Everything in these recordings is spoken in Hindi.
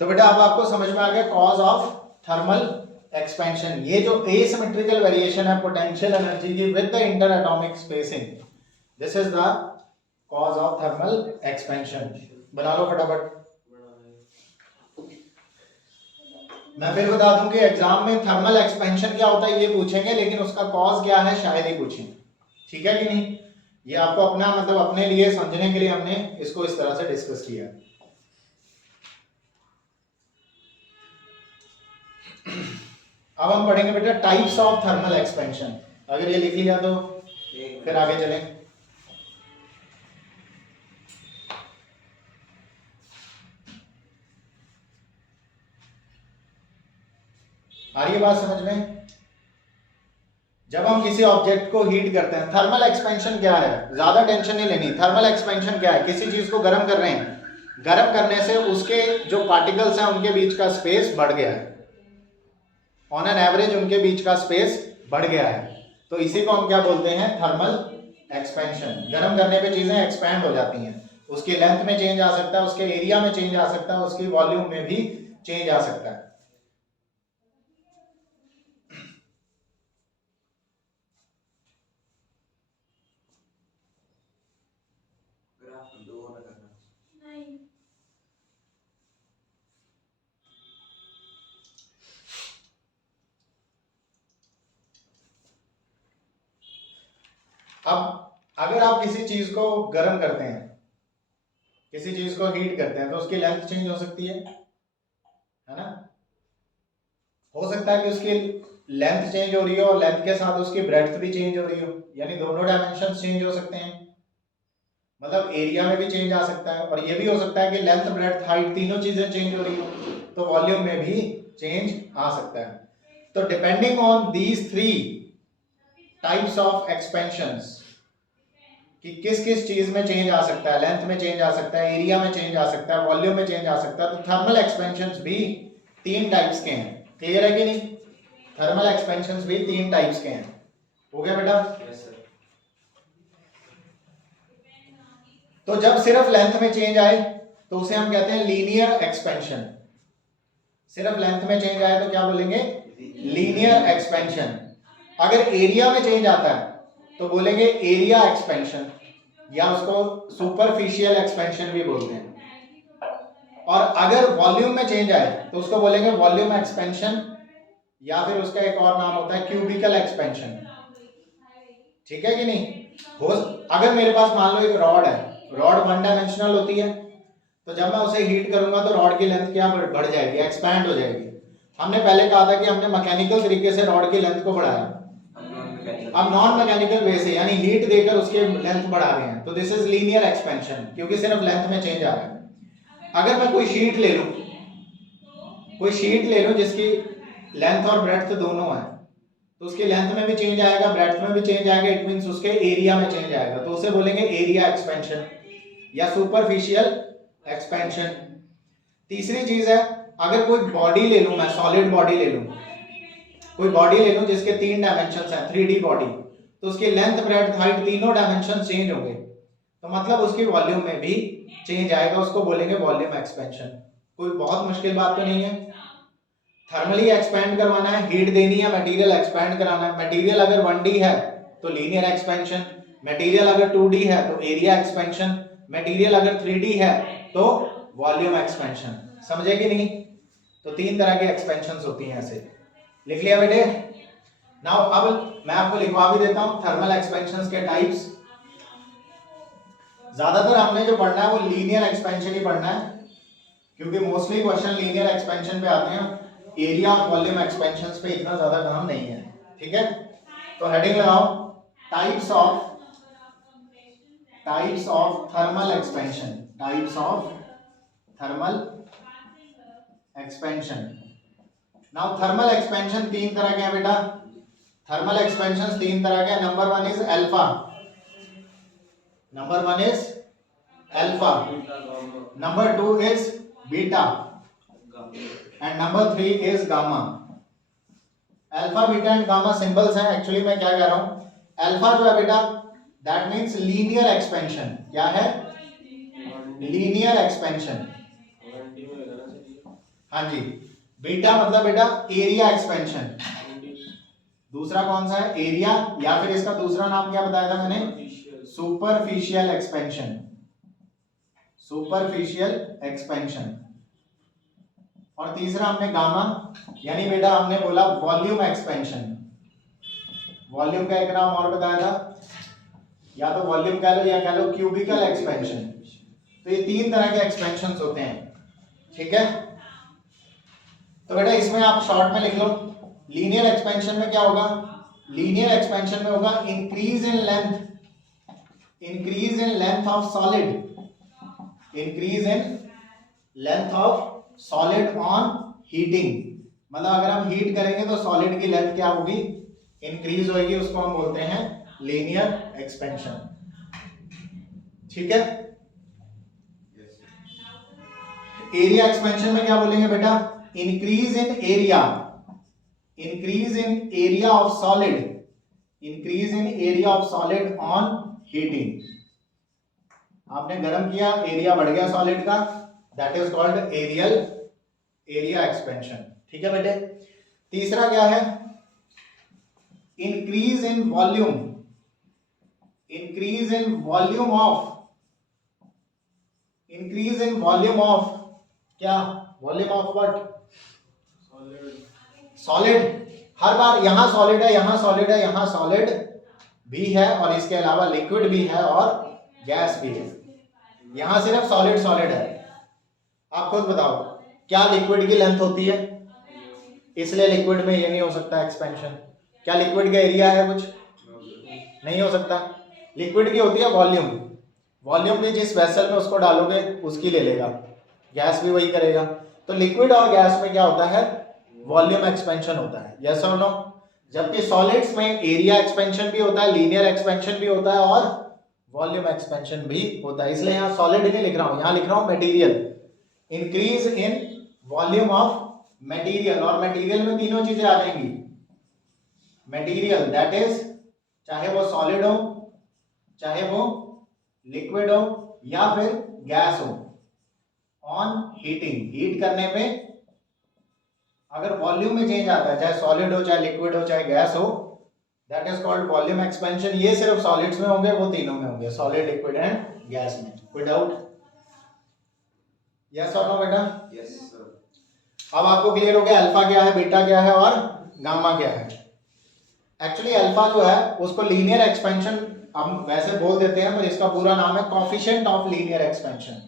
तो बेटा अब आपको समझ में आ गया कॉज ऑफ थर्मल एक्सपेंशन। ये जो एसिमेट्रिकल वेरिएशन है पोटेंशियल एनर्जी की with the inter atomic spacing, this is the cause of thermal expansion. बना लो फटाफट। मैं फिर बता दूं कि एग्जाम में थर्मल एक्सपेंशन क्या होता है ये पूछेंगे, लेकिन उसका कॉज क्या है शायद ही पूछें। ठीक है कि नहीं? ये आपको अपना मतलब अपने लिए समझने के लिए हमने इसको इस तरह से डिस्कस किया। अब हम पढ़ेंगे बेटा टाइप्स ऑफ थर्मल एक्सपेंशन। अगर ये लिख लिया तो फिर आगे चलें। आ रही है बात समझ में? जब हम किसी ऑब्जेक्ट को हीट करते हैं, थर्मल एक्सपेंशन क्या है, ज्यादा टेंशन नहीं लेनी। थर्मल एक्सपेंशन क्या है? किसी चीज को गर्म कर रहे हैं, गर्म करने से उसके जो पार्टिकल्स हैं उनके बीच का स्पेस बढ़ गया है, ऑन एन एवरेज उनके बीच का स्पेस बढ़ गया है। तो इसी को हम क्या बोलते हैं? Thermal expansion. गर्म करने पे चीजें एक्सपैंड हो जाती हैं, उसकी लेंथ में चेंज आ सकता है, उसके एरिया में चेंज आ सकता है, उसकी वॉल्यूम में भी चेंज आ सकता है। अब अगर आप किसी चीज को गर्म करते हैं, किसी चीज को हीट करते हैं, तो उसकी लेंथ चेंज हो सकती है ना? हो सकता है कि उसकी लेंथ चेंज हो रही हो और लेंथ के साथ उसकी ब्रेड्थ भी चेंज हो रही हो, यानी दोनों डायमेंशन चेंज हो सकते हैं। मतलब एरिया में भी चेंज आ सकता है, और ये भी हो सकता है कि लेंथ ब्रेड्थ हाइट तीनों चीजें चेंज हो रही हो, तो वॉल्यूम में भी चेंज आ सकता है। तो depending on these three types of expansions, कि किस किस चीज में चेंज आ सकता है, लेंथ में चेंज आ सकता है, एरिया में चेंज आ सकता है, वॉल्यूम में चेंज आ सकता है, तो थर्मल एक्सपेंशंस भी तीन टाइप्स के हैं। क्लियर है कि नहीं? थर्मल एक्सपेंशंस भी तीन टाइप्स के हैं। हो गया बेटा? Yes sir. तो जब सिर्फ लेंथ में चेंज आए तो उसे हम कहते हैं लीनियर एक्सपेंशन। सिर्फ लेंथ में चेंज आए तो क्या बोलेंगे? Linear expansion. अगर एरिया में चेंज आता है तो बोलेंगे एरिया एक्सपेंशन, या उसको सुपरफिशियल एक्सपेंशन भी बोलते हैं। और अगर वॉल्यूम में चेंज आए तो उसको बोलेंगे वॉल्यूम एक्सपेंशन, या फिर उसका एक और नाम होता है क्यूबिकल एक्सपेंशन। ठीक है कि नहीं? हो अगर मेरे पास मान लो एक रॉड है, रॉड वन डायमेंशनल होती है, तो जब मैं उसे हीट करूंगा तो रॉड की लेंथ क्या बढ़ जाएगी? एक्सपैंड हो जाएगी। हमने पहले कहा था कि हमने मैकेनिकल तरीके से रॉड की लेंथ को बढ़ाया, अब नॉन मैकेनिकल वे से यानी हीट देकर उसके लेंथ बढ़ा रहे हैं, तो दिस इज लीनियर एक्सपेंशन, क्योंकि सिर्फ लेंथ में चेंज आ रहा है। अगर मैं कोई शीट ले लूं, कोई शीट ले लूं जिसकी लेंथ और ब्रेड्थ दोनों है, तो उसकी लेंथ में भी चेंज आएगा, ब्रेड्थ में भी चेंज आएगा, इट मींस उसके एरिया में चेंज आएगा, तो उसे बोलेंगे एरिया एक्सपेंशन या सुपरफिशियल एक्सपेंशन। तीसरी चीज है, अगर कोई बॉडी ले लूं, मैं सॉलिड बॉडी ले लूं, कोई बॉडी ले लूं जिसके तीन डायमेंशंस हैं, 3D बॉडी, तो उसकी लेंथ ब्रेड्थ हाइट तीनों डायमेंशन चेंज होंगे, तो मतलब उसकी वॉल्यूम में भी चेंज आएगा, उसको बोलेंगे वॉल्यूम एक्सपेंशन। कोई बहुत मुश्किल बात तो नहीं है। थर्मली एक्सपेंड करवाना है, हीट देनी है, मटेरियल एक्सपेंड कराना है। मटेरियल अगर 1D है तो लीनियर एक्सपेंशन, मटेरियल अगर 2D है तो एरिया एक्सपेंशन, मटेरियल अगर 3D है तो वॉल्यूम एक्सपेंशन। समझे कि नहीं? तो तीन तरह के एक्सपेंशंस होती हैं ऐसे। लिख लिया बेटे? नाउ अब मैं आपको लिखवा भी देता हूं थर्मल एक्सपेंशंस के टाइप्स। ज्यादातर हमने जो पढ़ना है वो लीनियर एक्सपेंशन ही पढ़ना है, क्योंकि मोस्टली क्वेश्चन लीनियर एक्सपेंशन पे आते हैं, एरिया और वॉल्यूम एक्सपेंशंस पे इतना ज्यादा काम नहीं है। ठीक है? तो हेडिंग लगाओ, types of thermal expansion, types of thermal expansion. Now thermal expansion तीन तरह के हैं बेटा। थर्मल एक्सपेंशन तीन तरह के। Number one is alpha, number one is alpha, number two is beta, and number three is gamma. Alpha beta and gamma symbols हैं। एक्चुअली मैं क्या कह रहा हूं, अल्फा जो है बेटा दैट मींस लीनियर एक्सपेंशन। क्या है? Linear expansion. हाँ जी, बीटा मतलब बेटा एरिया एक्सपेंशन। दूसरा कौन सा है? एरिया, या फिर इसका दूसरा नाम क्या बताया था मैंने? Superficial expansion. Superficial expansion. और तीसरा हमने गामा, यानी बेटा हमने बोला वॉल्यूम एक्सपेंशन। वॉल्यूम का एक नाम और बताया था, या तो वॉल्यूम कह लो या कह लो क्यूबिकल एक्सपेंशन। तो ये तीन तरह के एक्सपेंशन होते हैं, ठीक है। तो बेटा इसमें आप शॉर्ट में लिख लो, लीनियर एक्सपेंशन में क्या होगा? लीनियर एक्सपेंशन में होगा increase in length, increase in length of solid, increase in length of solid on heating. मतलब अगर हम हीट करेंगे तो सॉलिड की लेंथ क्या होगी? इंक्रीज होगी, उसको हम बोलते हैं लीनियर एक्सपेंशन, ठीक है। एरिया एक्सपेंशन में क्या बोलेंगे बेटा? Increase in area, increase in area of solid, increase in area of solid on heating. आपने गर्म किया, एरिया बढ़ गया सॉलिड का, that is called area expansion, ठीक है बेटे। तीसरा क्या है? Increase in volume, increase in volume of, increase in volume of क्या? Volume of what? सॉलिड। हर बार यहां सॉलिड है, यहां सॉलिड है, यहां सॉलिड भी है, और इसके अलावा लिक्विड भी है और गैस भी है। यहां सिर्फ सॉलिड सॉलिड है। आप खुद बताओ क्या लिक्विड की लेंथ होती है? इसलिए लिक्विड में ये नहीं हो सकता एक्सपेंशन। क्या लिक्विड का एरिया है? कुछ नहीं हो सकता। लिक्विड की होती है वॉल्यूम, वॉल्यूम भी जिस वेसल में उसको डालोगे उसकी ले लेगा, गैस भी वही करेगा। तो लिक्विड और गैस में क्या होता है? वॉल्यूम एक्सपेंशन होता है, यस और नो। जबकि सॉलिड्स में एरिया एक्सपेंशन भी होता है, लीनियर एक्सपेंशन भी होता है और वॉल्यूम एक्सपेंशन भी होता है। इसलिए यहाँ सॉलिड नहीं लिख रहा हूं, यहाँ लिख रहा हूं material, increase in volume of material. और मटेरियल में तीनों चीजें आ जाएंगी। मटेरियल दैट इज, चाहे वो सॉलिड हो, चाहे वो लिक्विड हो, या फिर गैस हो, ऑन हीटिंग, हीट करने पे अगर वॉल्यूम में चेंज आता है, चाहे सॉलिड हो, चाहे लिक्विड हो, चाहे गैस हो, that is called volume expansion. ये सिर्फ सॉलिड्स में होंगे, वो तीनों में होंगे, सॉलिड, लिक्विड एंड गैस में। कोई डाउट? यस और नो बेटा? Yes sir. अब आपको क्लियर हो गया अल्फा क्या है, बीटा क्या है और गामा क्या है। एक्चुअली अल्फा जो है उसको लीनियर एक्सपेंशन हम वैसे बोल देते हैं, पर इसका पूरा नाम है कोएफिशिएंट ऑफ लीनियर एक्सपेंशन।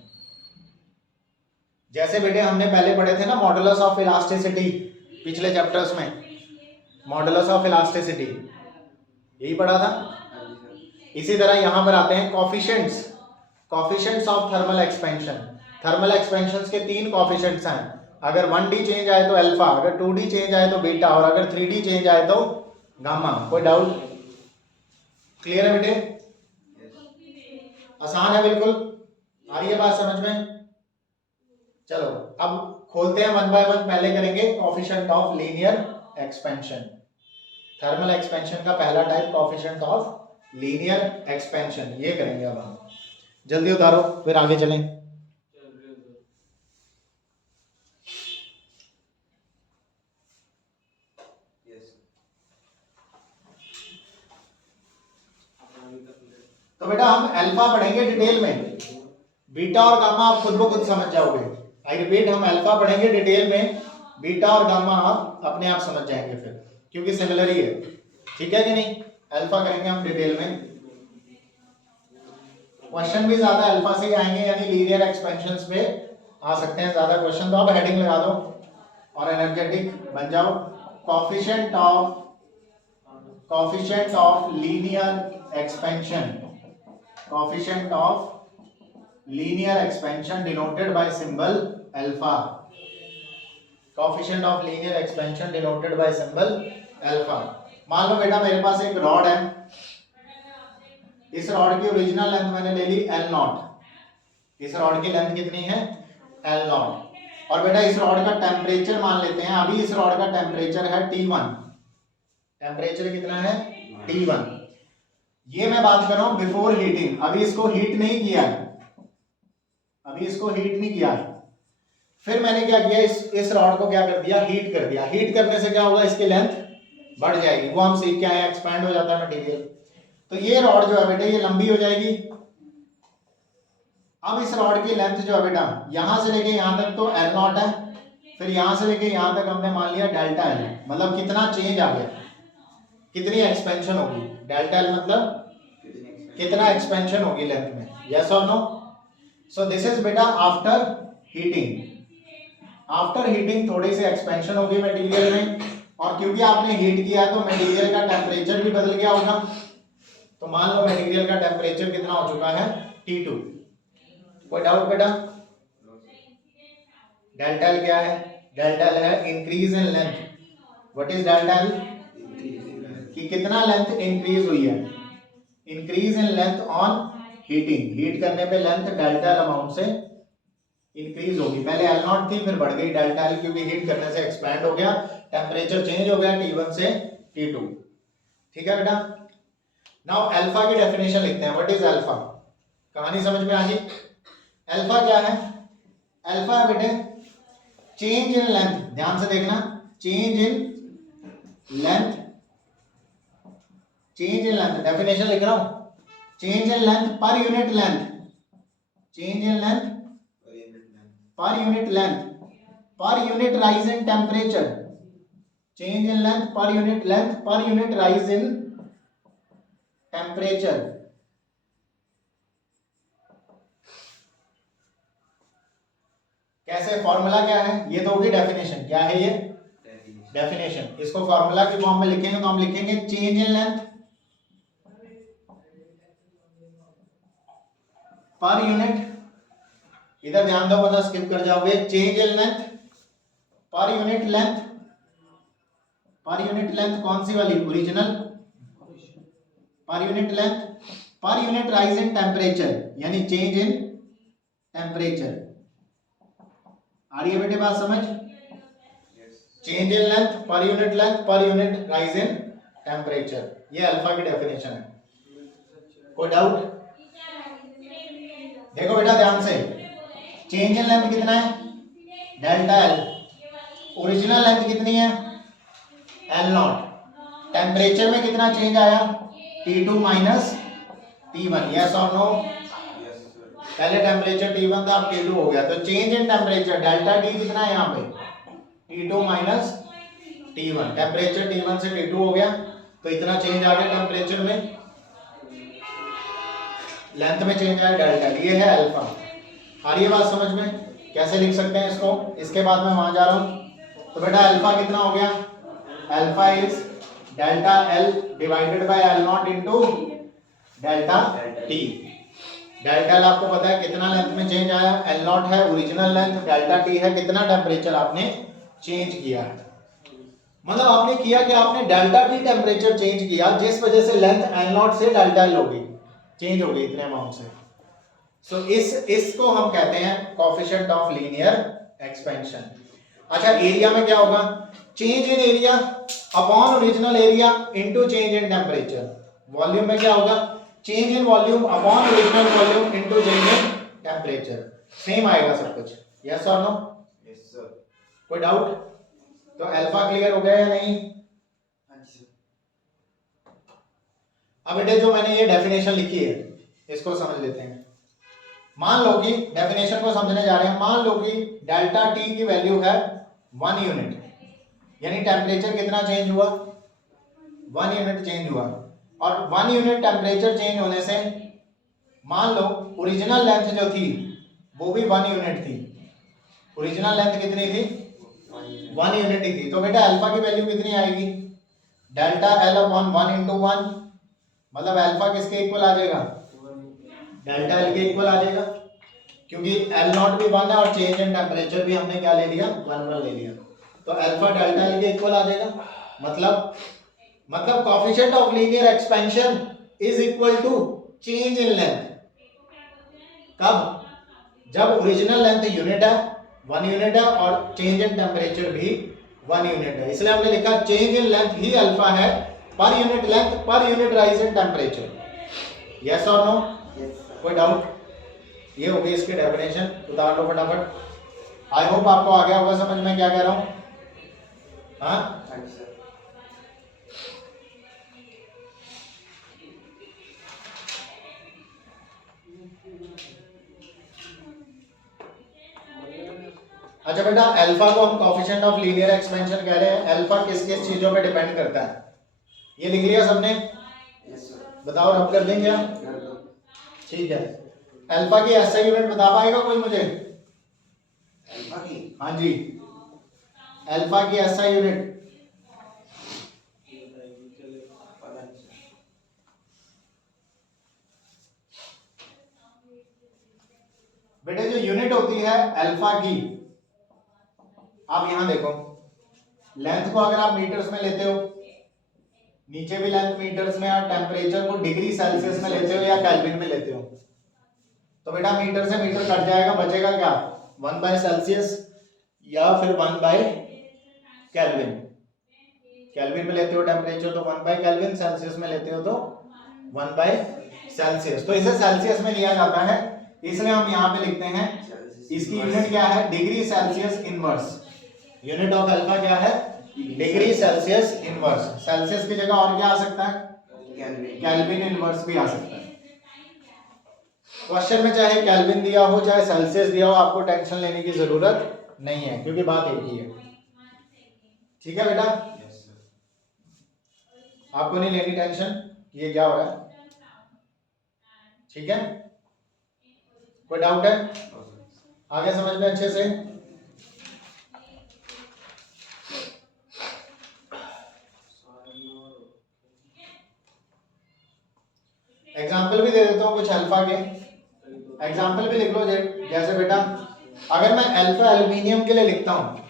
जैसे बेटे हमने पहले पढ़े थे ना मॉडुलस ऑफ इलास्टिसिटी, पिछले चैप्टर्स में मॉडुलस ऑफ इलास्टिसिटी यही पढ़ा था। इसी तरह यहां पर आते हैं coefficients, coefficients of thermal expansion. Thermal expansions के तीन कोएफिशिएंट्स हैं। अगर 1D चेंज आए तो अल्फा, अगर 2D चेंज आए तो बीटा, और अगर 3D चेंज आए तो गामा। कोई डाउट? क्लियर है बेटे? आसान है बिल्कुल, आ रही है बात समझ में? चलो अब खोलते हैं वन बाय वन। पहले करेंगे coefficient of linear expansion. Thermal expansion का पहला type coefficient of linear expansion, ये करेंगे अब हम। जल्दी उतारो फिर आगे चलें। तो बेटा हम अल्फा पढ़ेंगे डिटेल में, बीटा और गामा आप खुद ब खुद समझ जाओगे। आई रिपीट, हम अल्फा पढ़ेंगे डिटेल में, बीटा और गामा आप अपने आप समझ जाएंगे फिर, क्योंकि सिमिलर ही है, ठीक है कि नहीं। अल्फा करेंगे हम डिटेल में। क्वेश्चन भी ज्यादा अल्फा से ही आएंगे, यानी लीनियर एक्सपेंशंस पे आ सकते हैं ज्यादा क्वेश्चन। तो आप हेडिंग लगा दो और एनर्जेटिक बन जाओ। Coefficient of linear expansion, coefficient of linear expansion denoted by symbol alpha, coefficient of linear expansion denoted by symbol alpha. मान लो बेटा मेरे पास एक रॉड है, इस रॉड की ओरिजिनल लेंथ मैंने ले ली L0। इस रॉड की लेंथ कितनी है? L0। और बेटा इस रॉड का टेम्परेचर मान लेते हैं, अभी इस रॉड का टेम्परेचर है T1। टेम्परेचर कितना है? T1। ये मैं बात कर रहा हूं बिफोर हीटिंग, अभी इसको हीट नहीं किया है, अभी इसको हीट नहीं किया है। फिर मैंने क्या किया, इस रॉड को क्या कर दिया, हीट कर दिया। हीट करने से क्या होगा, इसकी लेंथ बढ़ जाएगी, वो हम सीख के आए, एक्सपैंड हो जाता है मटेरियल। तो ये रॉड जो है बेटा ये लंबी हो जाएगी। अब इस रॉड की लेंथ जो है बेटा यहां से लेके यहां तक तो L नॉट है, फिर यहां से लेके यहां तक हमने मान लिया डेल्टा L, मतलब कितना चेंज आ गया, कितनी एक्सपेंशन होगी, डेल्टा L मतलब कितना एक्सपेंशन होगी लेंथ में, यस और नो। सो दिस इज बेटा आफ्टर हीटिंग। आफ्टर हीटिंग थोड़ी सी एक्सपेंशन होगी मटेरियल में, और क्योंकि आपने हीट किया है तो मटेरियल का टेम्परेचर भी बदल गया होगा। तो मान लो मटेरियल का टेम्परेचर कितना हो चुका है, T2। कोई डाउट बेटा? डेल्टा L क्या है, डेल्टा L है increase in length. What is delta L? कि कितना लेंथ इंक्रीज हुई है, increase in length on heating. Heat करने पे लेंथ डेल्टा L अमाउंट से इंक्रीज होगी। पहले L नॉट थी, फिर बढ़ गई डेल्टा L, क्योंकि हीट करने से एक्सपैंड हो गया, टेम्परेचर चेंज हो गया T1 से T2। ठीक है बेटा। नाउ अल्फा की डेफिनेशन लिखते हैं। What is alpha? कहानी समझ में आ गई? अल्फा क्या है? अल्फा है बेटे चेंज इन लेंथ, ध्यान से देखना, change in length, change in length, definition लिख रहा हूं, change in length per unit length, change in length per unit length, per unit rise in temperature, change in length per unit rise in temperature. कैसे, फॉर्मूला क्या है, ये तो होगी डेफिनेशन। क्या है ये? डेफिनेशन। इसको फॉर्मूला की फॉर्म में लिखेंगे तो हम लिखेंगे change in length per unit, इधर ध्यान दो वरना स्किप कर जाओगे, change in length per unit length, per unit length कौन सी वाली, ओरिजिनल, पर unit length per unit rise in temperature, यानी चेंज इन टेम्परेचर। आ रही है बेटे बात समझ? Change in length per unit rise in temperature, ये अल्फा की डेफिनेशन है। कोई डाउट? देखो बेटा ध्यान से, चेंज इन लेंथ कितना है, डेल्टा L, ओरिजिनल लेंथ कितनी है, L नॉट, टेम्परेचर में कितना चेंज आया, T2 माइनस T1, यस और नो? पहले टेम्परेचर T1 था, अब T2 हो गया, तो change in temperature delta T कितना है यहाँ पे, T2 minus T1, temperature T1 से T2 हो गया, तो इतना चेंज आ गया टेम्परेचर में, लेंथ में चेंज आया डेल्टा, ये है अल्फा। आ रही है बात समझ में? कैसे लिख सकते हैं इसको, इसके बाद मैं वहां जा रहा हूं। तो बेटा अल्फा कितना हो गया, alpha is delta L divided by L not into delta T। Delta L आपको पता है कितना लेंथ में चेंज आया, L नॉट है ओरिजिनल लेंथ, डेल्टा T है कितना टेम्परेचर आपने चेंज किया है, मतलब आपने किया कि आपने डेल्टा T टेम्परेचर चेंज किया, जिस वजह से लेंथ L नॉट से डेल्टा L हो गई, चेंज हो गई इतने अमाउंट से। सो इसको हम कहते हैं कोएफिशिएंट ऑफ लीनियर एक्सपेंशन। अच्छा एरिया में क्या होगा, change in area upon original area into change in temperature. Volume में क्या होगा, change in volume upon original volume into change in temperature, same आएगा सब कुछ, यस और नो? Yes sir. कोई डाउट? तो अल्फा क्लियर हो गया या नहीं? अब बेटे जो मैंने ये डेफिनेशन लिखी है इसको समझ लेते हैं। मान लो कि डेफिनेशन को समझने जा रहे हैं, मान लो कि डेल्टा T की वैल्यू है 1 यूनिट, यानी टेम्परेचर कितना चेंज हुआ, 1 यूनिट चेंज हुआ, और 1 यूनिट टेम्परेचर चेंज होने से मान लो ओरिजिनल लेंथ जो थी वो भी 1 यूनिट थी, ओरिजिनल लेंथ कितनी थी, 1 यूनिट ही थी। तो बेटा अल्फा की वैल्यू कितनी आएगी, डेल्टा L अपॉन 1 इंटू 1, मतलब अल्फा किसके इक्वल आ जाएगा, डेल्टा L के इक्वल आ जाएगा, क्योंकि L नॉट भी 1 है और चेंज इन टेम्परेचर भी हमने क्या ले लिया, 1 ले लिया, तो अल्फा डेल्टा L के इक्वल आ जाएगा। मतलब coefficient of linear expansion is equal to change in length. कब? जब ओरिजिनल लेंथ यूनिट है, 1 यूनिट है, और चेंज इन टेम्परेचर भी 1 यूनिट है, इसलिए हमने लिखा चेंज इन लेंथ ही अल्फा है per unit length per unit rise in temperature, yes और नो? कोई डाउट? ये हो गई इसकी डेफिनेशन, उतार लो फटाफट। आई होप आपको आ गया होगा समझ में क्या कह रहा हूं। हाँ अच्छा बेटा, अल्फा को हम कोएफिशिएंट ऑफ लीनियर एक्सपेंशन कह रहे हैं। अल्फा किस किस चीजों पे डिपेंड करता है, ये लिख लिया सबने? बताओ, रब कर देंगे आप? ठीक है। अल्फा की एसआई यूनिट बता पाएगा कोई मुझे? अल्फा की? हाँ जी, अल्फा की एसआई यूनिट। बेटे जो यूनिट होती है अल्फा की, आप यहां देखो, लेंथ को अगर आप मीटर्स में लेते हो, नीचे भी लेंथ मीटर्स में, और टेम्परेचर को डिग्री सेल्सियस में लेते हो या केल्विन में लेते हो, तो बेटा मीटर से मीटर कट जाएगा, बचेगा क्या? 1/सेल्सियस या फिर 1/केल्विन। केल्विन में लेते हो टेम्परेचर तो 1/केल्विन, सेल्सियस में लेते हो तो 1/सेल्सियस। तो इसे सेल्सियस में लिया जाता है, इसलिए हम यहाँ पे लिखते हैं इसकी यूनिट क्या है? Degree Celsius inverse. Unit of alpha क्या है? Degree Celsius inverse. सेल्सियस की जगह और क्या आ सकता है? केल्विन इनवर्स भी आ सकता है। क्वेश्चन में चाहे केल्विन दिया हो चाहे सेल्सियस दिया हो, आपको टेंशन लेने की जरूरत नहीं है, क्योंकि बात एक ही है। ठीक है बेटा, आपको नहीं लेनी टेंशन कि ये क्या हो रहा है। ठीक है, कोई डाउट है? आगे समझ में अच्छे से? एग्जाम्पल भी दे देता हूँ कुछ अल्फा के। एग्जाम्पल भी लिख लो, जैसे बेटा अगर मैं अल्फा एल्यूमिनियम के लिए लिखता हूँ,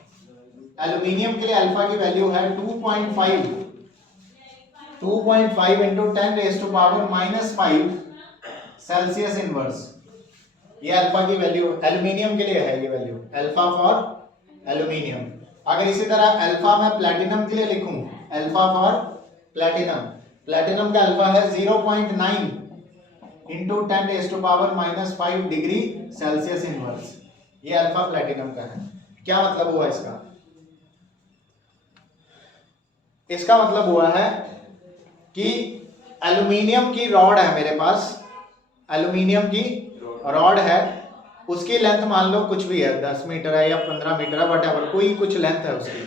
एल्यूमिनियम के लिए अल्फा की वैल्यू है 2.5 इंटू 10⁻⁻5 सेल्सियस इनवर्स। ये अल्फा की वैल्यू एल्यूमिनियम के लिए है, ये वैल्यू अल्फा फॉर एल्यूमिनियम। अगर इसी तरह अल्फा मैं प्लैटिनम के लिए लिखूं, अल्फा फॉर प्लैटिनम, प्लैटिनम का अल्फा है 0.9 इंटू 10⁻⁻5 डिग्री सेल्सियस इनवर्स। ये अल्फा प्लैटिनम का है। क्या मतलब हुआ इसका? इसका मतलब हुआ है कि एल्यूमिनियम की रॉड है मेरे पास, एल्यूमिनियम की रॉड है, उसकी लेंथ मान लो कुछ भी है, 10 मीटर है या 15 मीटर है, वट कोई कुछ लेंथ है उसकी।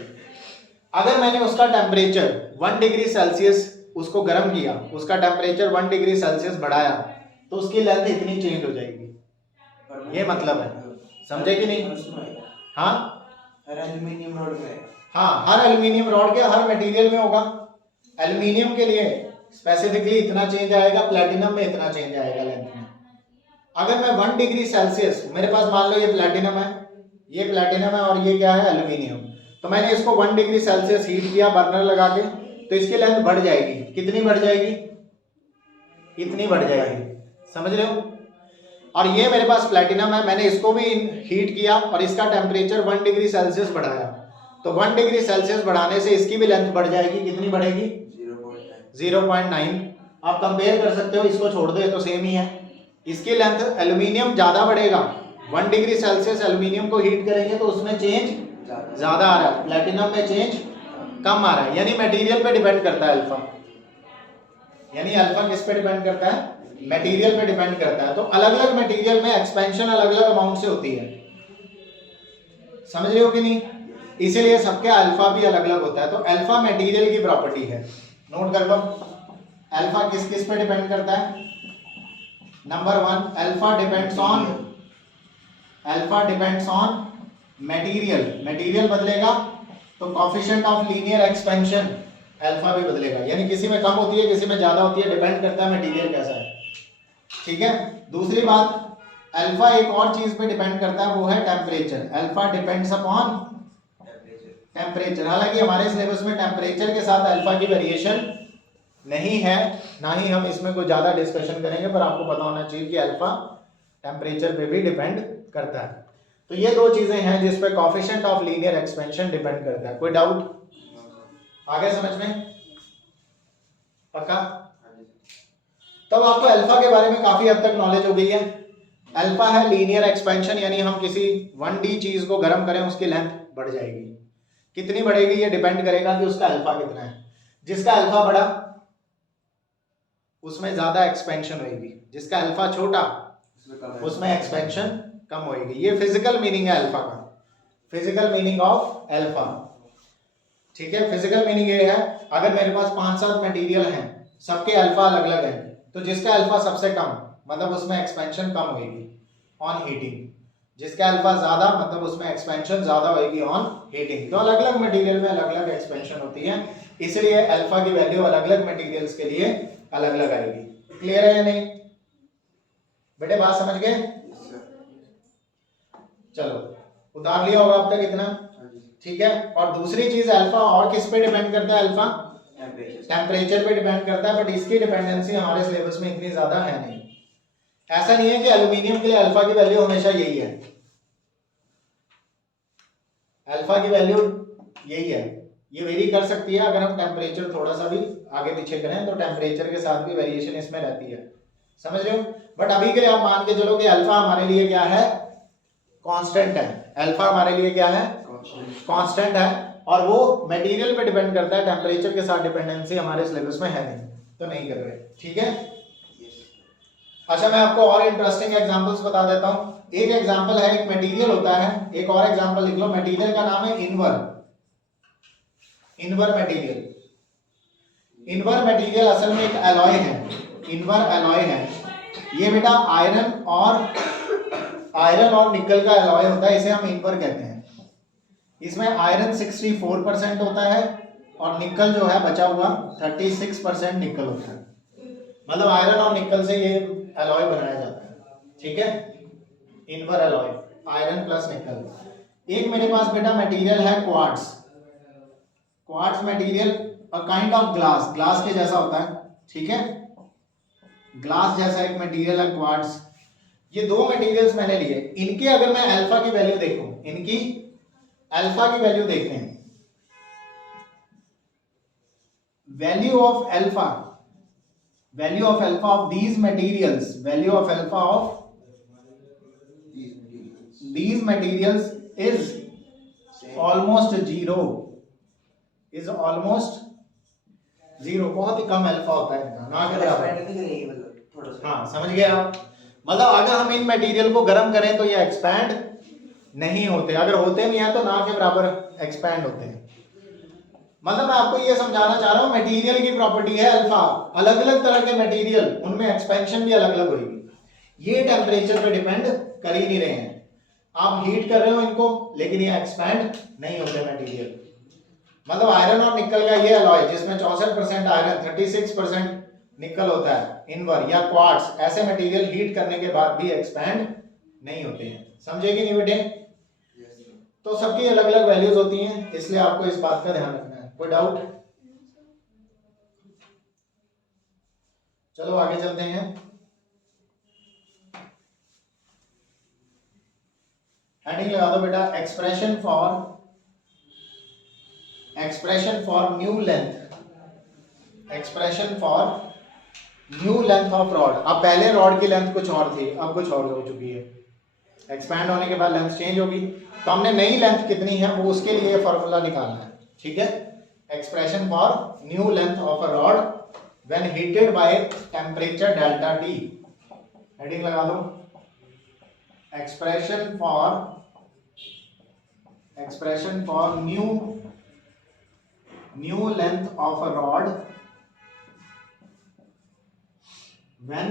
अगर मैंने उसका टेम्परेचर 1 डिग्री सेल्सियस उसको गर्म किया, उसका टेम्परेचर 1 डिग्री सेल्सियस बढ़ाया, तो उसकी लेंथ इतनी चेंज हो जाएगी। ये मतलब है, समझे कि नहीं? हाँ, हर एल्यूमिनियम रॉड में? हाँ, हर एल्यूमिनियम रॉड के हर मटेरियल में होगा। एल्यूमिनियम के लिए स्पेसिफिकली इतना चेंज आएगा, प्लैटिनम में इतना चेंज आएगा लेंथ में। अगर मैं 1 डिग्री सेल्सियस, मेरे पास मान लो ये प्लैटिनम है, ये प्लैटिनम है और ये क्या है? एल्यूमिनियम। तो मैंने इसको 1 डिग्री सेल्सियस हीट किया बर्नर लगा के, तो इसकी लेंथ बढ़ जाएगी। कितनी बढ़ जाएगी? इतनी बढ़ जाएगी, समझ रहे हो? और ये मेरे पास प्लैटिनम है, मैंने इसको भी हीट किया और इसका टेम्परेचर 1 डिग्री सेल्सियस बढ़ाया, तो 1 डिग्री सेल्सियस बढ़ाने से इसकी भी लेंथ बढ़ जाएगी। कितनी बढ़ेगी? 0.9। आप कंपेयर कर सकते हो, इसको छोड़ दो, ये तो सेम ही है। इसकी लेंथ एल्यूमिनियम ज्यादा बढ़ेगा, 1 डिग्री सेल्सियस एल्यूमिनियम को हीट करेंगे तो उसमें चेंज ज्यादा आ रहा है, प्लैटिनम में चेंज कम आ रहा है। यानी मटेरियल पे डिपेंड करता है अल्फा। यानी अल्फा किस पे डिपेंड करता है? मटेरियल पे डिपेंड करता है। तो अलग अलग मटेरियल में एक्सपेंशन अलग अलग अमाउंट से होती है, समझ रहे हो कि नहीं? इसीलिए सबके अल्फा भी अलग अलग होता है। तो अल्फा मटेरियल की प्रॉपर्टी है, नोट कर लो। अल्फा किस किस पे डिपेंड करता है? Number 1, alpha depends on material. Material बदलेगा तो coefficient of linear expansion alpha भी बदलेगा, यानी किसी में कम होती है किसी में ज्यादा होती है, डिपेंड करता है मटेरियल कैसा है। ठीक है, दूसरी बात, अल्फा एक और चीज पे डिपेंड करता है, वो है temperature. Alpha depends upon temperature. हालांकि हमारे सिलेबस में टेम्परेचर के साथ अल्फा की वेरिएशन नहीं है, ना ही हम इसमें कोई ज्यादा डिस्कशन करेंगे, पर आपको पता होना चाहिए कि अल्फा टेम्परेचर पे भी डिपेंड करता है। तो ये दो चीजें हैं जिस पे coefficient of linear expansion depend करता है। कोई डाउट? आगे समझ में? पक्का? तब आपको अल्फा के बारे में काफी हद तक नॉलेज हो गई है। अल्फा है लीनियर एक्सपेंशन, यानी हम किसी 1D चीज को गर्म करें उसकी लेंथ बढ़ जाएगी। कितनी बढ़ेगी ये डिपेंड करेगा कि उसका अल्फा कितना है। जिसका अल्फा बड़ा उसमें ज्यादा एक्सपेंशन होगी, जिसका अल्फा छोटा उसमें एक्सपेंशन कम होगी। ये फिजिकल मीनिंग है अल्फा का, फिजिकल मीनिंग ऑफ अल्फा। ठीक है, फिजिकल मीनिंग ये है, अगर मेरे पास 5-7 मटेरियल हैं, सबके अल्फा अलग अलग हैं, तो जिसका अल्फा सबसे कम मतलब उसमें एक्सपेंशन कम होगी ऑन हीटिंग, जिसका अल्फा ज्यादा मतलब उसमें एक्सपेंशन ज्यादा होगी ऑन हीटिंग। तो अलग अलग मटेरियल में अलग अलग एक्सपेंशन होती है, इसलिए अल्फा की वैल्यू अलग अलग मटेरियल्स के लिए अलग अलग आएगी। क्लियर है या नहीं बेटे, बात समझ गए? चलो उतार लिया होगा अब तक इतना, ठीक है। और दूसरी चीज अल्फा और किस पे डिपेंड करता है? अल्फा टेम्परेचर पे डिपेंड करता है, बट इसकी डिपेंडेंसी हमारे सिलेबस में इतनी ज्यादा है नहीं। ऐसा नहीं है कि एल्यूमिनियम के लिए अल्फा की वैल्यू हमेशा यही है, अल्फा की वैल्यू यही है, ये वेरी कर सकती है अगर हम टेम्परेचर थोड़ा सा भी आगे पीछे करें, तो टेम्परेचर के साथ भी वेरिएशन इसमें रहती है, समझ रहे हो। बट अभी के लिए आप मान के चलो कि अल्फा हमारे लिए क्या है? कांस्टेंट है। अल्फा हमारे लिए क्या है? कांस्टेंट है, और वो मटेरियल पे डिपेंड करता है, टेम्परेचर के साथ डिपेंडेंसी हमारे सिलेबस में है नहीं, तो नहीं कर रहे, ठीक है। अच्छा, मैं आपको और इंटरेस्टिंग एग्जांपल्स बता देता हूं। एक एग्जांपल है, एक मटेरियल होता है, एक और एग्जांपल लिख लो। मटेरियल का नाम है इनवर, इनवर मटेरियल। इनवर मटेरियल असल में एक एलॉय है, इनवर एलॉय है। ये बेटा आयरन और निकल का एलॉय होता है, इसे हम इनवर कहते हैं। इसमें आयरन 64% होता है और निकल जो है बचा हुआ 36% निकल होता है। मतलब आयरन और निकल से ये एलॉय बनाया जाता है, ठीक है, इनवर एलॉय, आयरन प्लस निकल। एक मेरे पास बेटा मटेरियल है quartz, quartz material a kind of glass, glass के जैसा होता है, ठीक है, ग्लास जैसा एक मटेरियल है क्वार्ट्ज। ये दो मटेरियल्स मैंने लिए, इनके अगर मैं अल्फा की वैल्यू देखूं, इनकी अल्फा की वैल्यू देखते हैं, value of alpha, value of alpha of these materials, value of alpha of these materials is almost zero, is almost zero, बहुत ही कम अल्फा होता है इनका, ना के बराबर। हाँ समझ गए आप, मतलब अगर हम इन मटेरियल को गर्म करें तो ये एक्सपैंड नहीं होते, अगर होते भी हैं तो ना के बराबर एक्सपैंड होते हैं। मतलब मैं आपको ये समझाना चाह रहा हूँ, मटेरियल की प्रॉपर्टी है अल्फा, अलग अलग तरह के मटेरियल, उनमें एक्सपेंशन भी अलग अलग होगी, ये टेम्परेचर पे डिपेंड कर ही नहीं रहे हैं। आप हीट कर रहे हो इनको, लेकिन ये एक्सपैंड नहीं होते मटेरियल। मतलब आयरन और निकल का ये अलॉय जिसमें 64% आयरन 36% निकल होता है, इनवर या क्वार्ट्ज, ऐसे मटेरियल हीट करने के बाद भी एक्सपैंड नहीं होते हैं, समझे कि नहीं बेटे। तो सबकी अलग अलग वैल्यूज होती हैं, इसलिए आपको इस बात का ध्यान रखना है। कोई डाउट? चलो आगे चलते हैं। हेडिंग लगा दो बेटा, expression for new length, expression for new length of rod. अब पहले रॉड की लेंथ कुछ और थी, अब कुछ और हो चुकी है, एक्सपैंड होने के बाद लेंथ चेंज होगी, तो हमने नई लेंथ कितनी है वो उसके लिए फॉर्मूला निकालना है, ठीक है। Expression for new length of a rod when heated by temperature delta T. Heading लगा दो, expression for new length of a rod when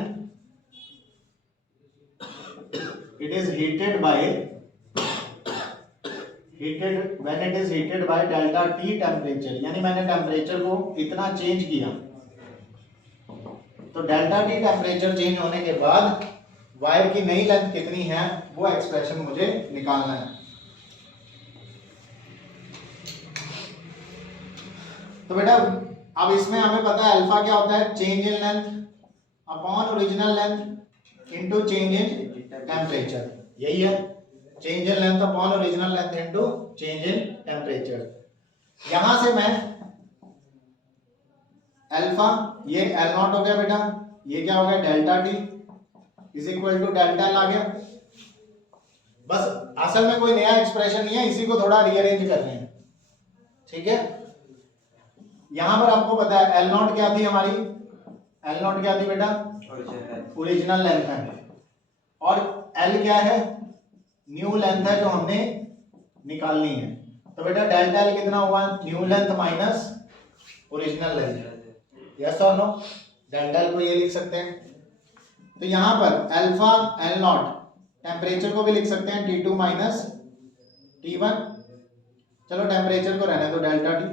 it is heated by delta T temperature, यानी मैंने टेम्परेचर को इतना चेंज किया, तो डेल्टा T टेम्परेचर चेंज होने के बाद वायर की नई लेंथ कितनी है वो एक्सप्रेशन मुझे निकालना है। तो बेटा अब इसमें हमें पता है अल्फा क्या होता है, change in length upon original length into change in temperature, यही है, change in length upon original length into change in temperature. यहां से मैं अल्फा, ये L0 हो गया बेटा, ये क्या हो गया delta T, is equal to delta L आ गया। बस असल में कोई नया एक्सप्रेशन नहीं है, इसी को थोड़ा रीअरेंज कर रहे हैं, ठीक है। यहां पर आपको पता है एल नॉट क्या थी हमारी, एल नॉट क्या थी बेटा, ओरिजिनल लेंथ है, और एल क्या है, न्यू लेंथ है जो हमने निकालनी है। तो बेटा डेल्टा एल कितना हुआ, new length minus original length, yes और नो। डेल्टा एल को ये लिख सकते हैं। तो यहां पर अल्फा एल नॉट, टेम्परेचर को भी लिख सकते हैं T2 माइनस T1। चलो टेम्परेचर को रहने दो डेल्टा टी,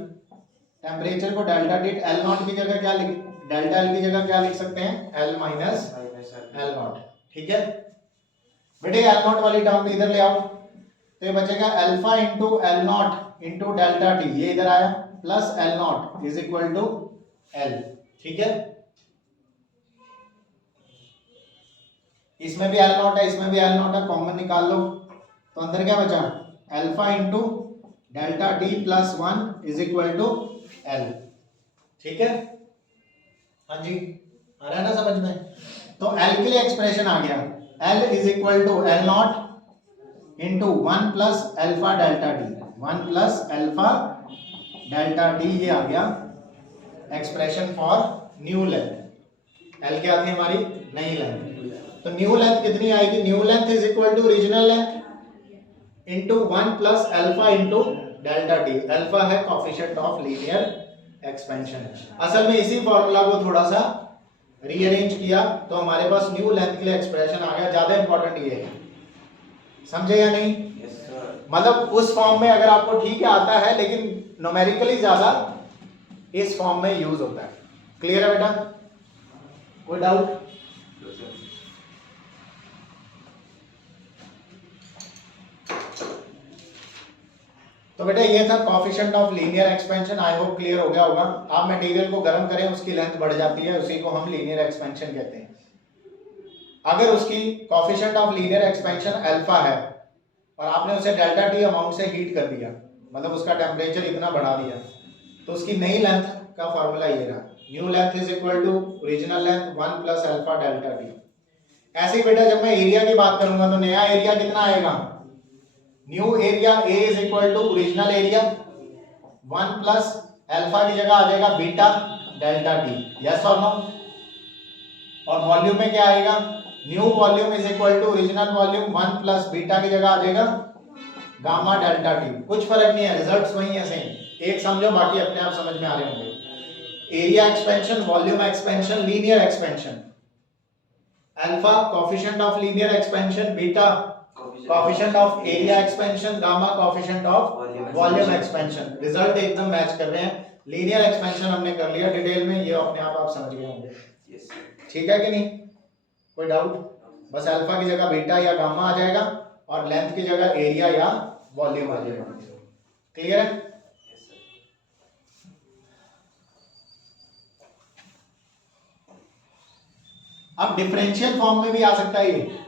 टेम्परेचर को डेल्टा टी, एल नॉट की जगह क्या लिख, डेल्टा एल की जगह क्या लिख सकते हैं, एल माइनस एल नॉट, ठीक है बेटे। एल नॉट वाली टर्म इधर ले आओ, तो ये बचेगा alpha into L naught into delta T, ये इधर आया, plus L naught is equal to L, ठीक है। इसमें भी एल नॉट है, इसमें भी एल नॉट है, कॉमन निकाल लो, तो अंदर क्या बचा, alpha into delta T plus 1 is equal to L, ठीक है। हाँ जी, आ रहा है ना समझ में। तो एल के लिए एक्सप्रेशन आ गया, L is equal to L naught into 1 plus alpha delta T, 1 plus alpha delta T, ये आ गया expression for new length. L क्या थी हमारी, नई लेंथ। तो न्यू लेंथ कितनी आएगी, new length is equal to original length into 1 plus alpha into delta T. Alpha है कोफिशिएंट ऑफ लीनियर एक्सपेंशन। असल में इसी फॉर्मूला को थोड़ा सा रीअरेंज किया तो हमारे पास न्यू लेंथ के लिए एक्सप्रेशन आ गया। ज्यादा इंपॉर्टेंट ये है, समझे या नहीं। मतलब उस फॉर्म में अगर आपको ठीक है आता है, लेकिन न्यूमेरिकली ज्यादा इस फॉर्म में यूज होता है। क्लियर है बेटा, कोई डाउट। तो बेटा ये था coefficient of linear expansion. I hope clear हो गया होगा। आप मटेरियल को गर्म करें, उसकी लेंथ बढ़ जाती है, उसी को हम लीनियर एक्सपेंशन कहते हैं। अगर उसकी coefficient of linear expansion alpha है और आपने उसे डेल्टा टी अमाउंट से हीट कर दिया, मतलब उसका टेम्परेचर इतना बढ़ा दिया, तो उसकी नई लेंथ का फॉर्मूला ये रहा, new length is equal to original length 1 plus alpha delta T. ऐसे ही बेटा जब मैं एरिया की बात करूंगा तो नया एरिया कितना आएगा, new area A is equal to original area 1 plus alpha की जगह आ जाएगा बीटा डेल्टा टी, यस और नो। और वॉल्यूम में क्या आएगा, new volume is equal to original volume 1 plus beta की जगह आ जाएगा गामा डेल्टा टी। कुछ फर्क नहीं है, रिजल्ट्स वही है सेम। एक समझो, बाकी अपने आप समझ में आ रहे होंगे। Area expansion, volume expansion, linear expansion. Alpha coefficient of linear expansion, beta coefficient of area expansion, gamma coefficient of volume expansion. Result एकदम मैच कर रहे हैं। लीनियर एक्सपेंशन हमने कर लिया डिटेल में, ये अपने आप समझ गए होंगे, ठीक है कि नहीं, कोई डाउट। बस अल्फा की जगह बीटा या गामा आ जाएगा और लेंथ की जगह एरिया या वॉल्यूम आ जाएगा। क्लियर है। अब डिफरेंशियल फॉर्म में भी आ सकता है ये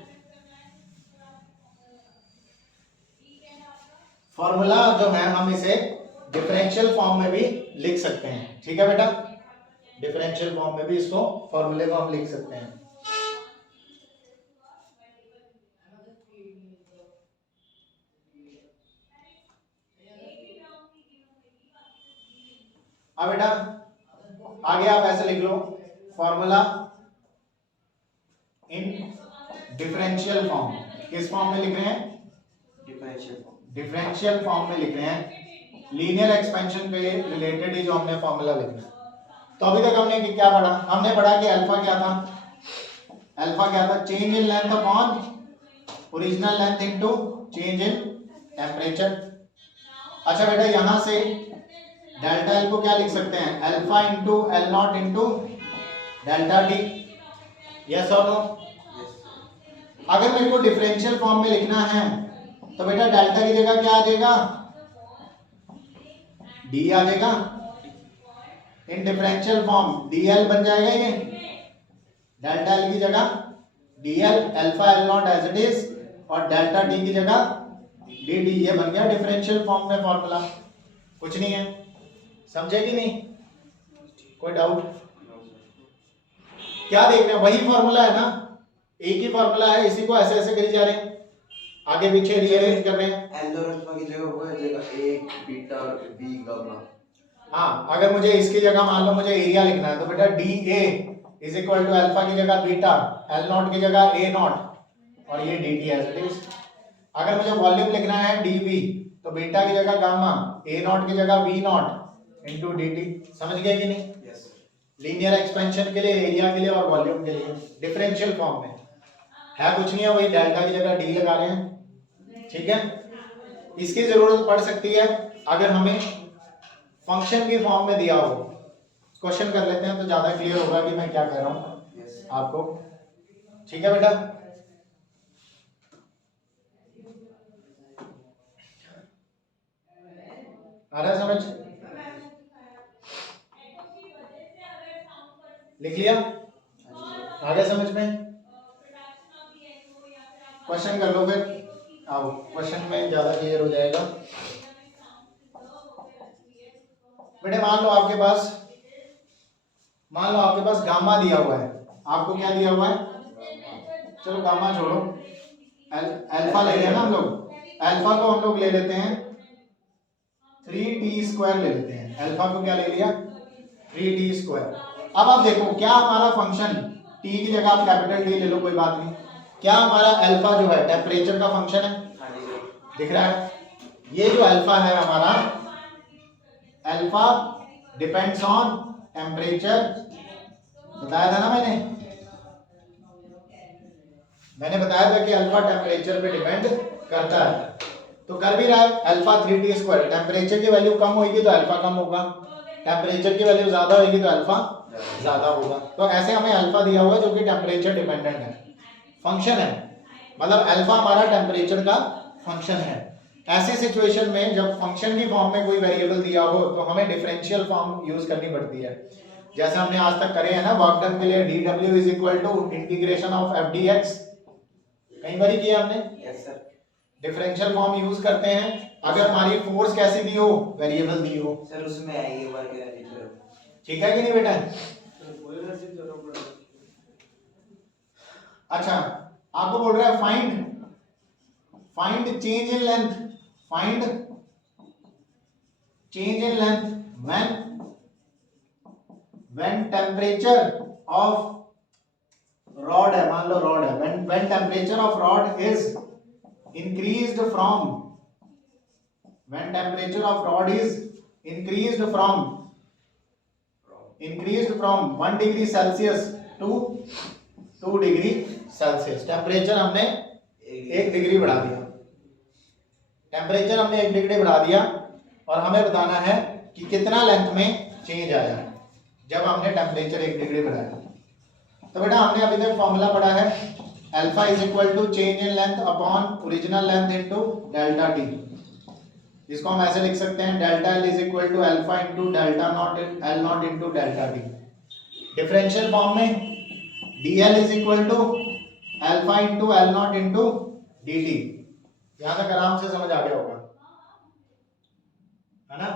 फॉर्मूला जो है, हम इसे डिफरेंशियल फॉर्म में भी लिख सकते हैं, ठीक है बेटा। डिफरेंशियल फॉर्म में भी इसको फॉर्मूले को हम लिख सकते हैं। अब बेटा आगे आप ऐसे लिख लो, फॉर्मूला इन डिफरेंशियल फॉर्म। किस फॉर्म में लिख रहे हैं, डिफरेंशियल फॉर्म में लिख रहे हैं। लीनियर एक्सपेंशन पे रिलेटेड ही जो हमने फॉर्मूला लिखना है। तो अभी तक हमने क्या पढ़ा, हमने पढ़ा कि अल्फा क्या था, अल्फा क्या था, change in length upon original length into change in temperature. अच्छा बेटा यहां से डेल्टा एल को क्या लिख सकते हैं, alpha into L naught into delta T, yes और नो। अगर मेरे को डिफरेंशियल फॉर्म में लिखना है तो बेटा डेल्टा की जगह क्या आ जाएगा, डी आ जाएगा। इन डिफरेंशियल फॉर्म dl बन जाएगा, ये डेल्टा एल की जगह dl, alpha L naught as it is, और डेल्टा टी की जगह dd। ये बन गया डिफरेंशियल फॉर्म में फॉर्मूला। कुछ नहीं है, समझे कि नहीं, कोई डाउट। क्या देख रहे हैं, वही फॉर्मूला है ना, एक ही फॉर्मूला है, इसी को ऐसे ऐसे करी जा रहे हैं, आगे पीछे रीअरेंज कर रहे हैं। एल और अल्फा की जगह वो है जगह ए बीटा और बी गामा। हाँ, अगर मुझे इसकी जगह मान लो मुझे एरिया लिखना है तो बेटा D A is equal to alpha की जगह बीटा, एल नॉट की जगह ए नॉट और ये D T as it is. अगर मुझे वॉल्यूम लिखना है डी वी तो बीटा की जगह गामा, ए नॉट की जगह V naught into D T. समझ गए कि नहीं? Yes sir. लीनियर एक्सपेंशन के लिए, एरिया के लिए और वॉल्यूम के लिए डिफरेंशियल फॉर्म में है, कुछ नहीं है, वही डेल्टा की जगह डी लगा रहे हैं। ठीक है, इसकी जरूरत पड़ सकती है अगर हमें फंक्शन की फॉर्म में दिया हो। क्वेश्चन कर लेते हैं तो ज्यादा क्लियर होगा कि मैं क्या कह रहा हूं यस आपको। ठीक है बेटा, आ रहा है समझ? लिख लिया? आ गया समझ में? क्वेश्चन कर लो फिर, आओ क्वेश्चन में ज्यादा क्लियर हो जाएगा। बेटे मान लो आपके पास गामा दिया हुआ है। आपको क्या दिया हुआ है? चलो गामा छोड़ो, अल्फा ले लिया ना हम लोग। अल्फा को हम लोग ले लेते हैं 3t² ले लेते हैं। अल्फा को क्या ले लिया? 3t²। अब आप देखो क्या हमारा फंक्शन, t की जगह आप कैपिटल टी ले लो कोई बात नहीं, क्या हमारा अल्फा जो है टेम्परेचर का फंक्शन है? दिख रहा है? ये जो अल्फा है हमारा, अल्फा डिपेंड्स ऑन टेम्परेचर, बताया था ना मैंने बताया था कि अल्फा टेम्परेचर पे डिपेंड करता है, तो कर भी रहा है। अल्फा 3t², टेम्परेचर की वैल्यू कम होगी तो अल्फा कम होगा, टेम्परेचर की वैल्यू ज्यादा होगी तो अल्फा ज्यादा होगा। तो ऐसे हमें अल्फा दिया हुआ है जो कि टेम्परेचर डिपेंडेंट है, फंक्शन है, मतलब अल्फा हमारा टेम्परेचर का फंक्शन है। ऐसे सिचुएशन में जब फंक्शन की फॉर्म में कोई वेरिएबल दिया हो तो हमें डिफरेंशियल फॉर्म यूज करनी पड़ती है, जैसे हमने आज तक करे हैं ना वर्क डन के लिए। dw is equal to integration of f dx, कई बार किया हमने। Yes sir. Differential form use करते हैं अगर हमारी फोर्स कैसी दी हो, वेरिएबल दी हो। सर उसमें है ये वर्क एनर्जी। ठीक है कि नहीं बेटा? अच्छा, आपको बोल रहा है find change in length, find change in length when temperature of rod है, मान लो रॉड है, when temperature of rod is increased from, when temperature of rod is increased from 1 degree Celsius to 2 degree Celsius, temperature हमने 1 डिग्री बढ़ा दिया, टेम्परेचर हमने 1 डिग्री बढ़ा दिया और हमें बताना है कि कितना लेंथ में चेंज आया जब हमने टेम्परेचर 1 डिग्री बढ़ाया। तो बेटा हमने अभी तक फॉर्मूला पढ़ा है alpha is equal to change in length upon original length into delta T. इसको हम ऐसे लिख सकते हैं delta L is equal to alpha into delta naught L naught into delta T. Differential form में dl is equal to alpha into L naught into dt। यहां तक आराम से समझ आ गया होगा, है ना?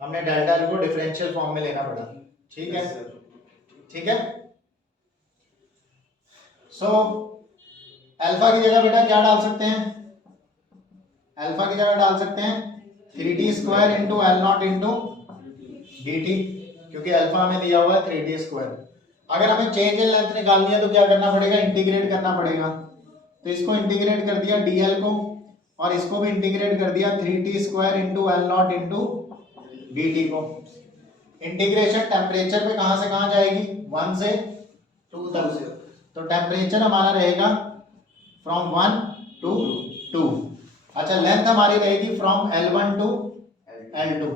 हमने डेल्टा एल को डिफरेंशियल फॉर्म में लेना पड़ा। ठीक है, ठीक है। सो अल्फा की जगह बेटा क्या डाल सकते हैं? अल्फा की जगह डाल सकते हैं 3t² into L naught into D T, क्योंकि अल्फा हमें दिया हुआ है 3t²। अगर हमें चेंज इन लेंथ निकालनी है तो क्या करना पड़ेगा? इंटीग्रेट करना पड़ेगा। तो इसको इंटीग्रेट कर दिया dl को और इसको भी इंटीग्रेट कर दिया 3t² into L naught into D T को। इंटीग्रेशन टेम्परेचर पे कहां से कहां जाएगी? 1 से 2 तक। तो टेम्परेचर हमारा रहेगा फ्रॉम 1 टू 2। अच्छा, लेंथ हमारी रहेगी फ्रॉम L1 टू L2।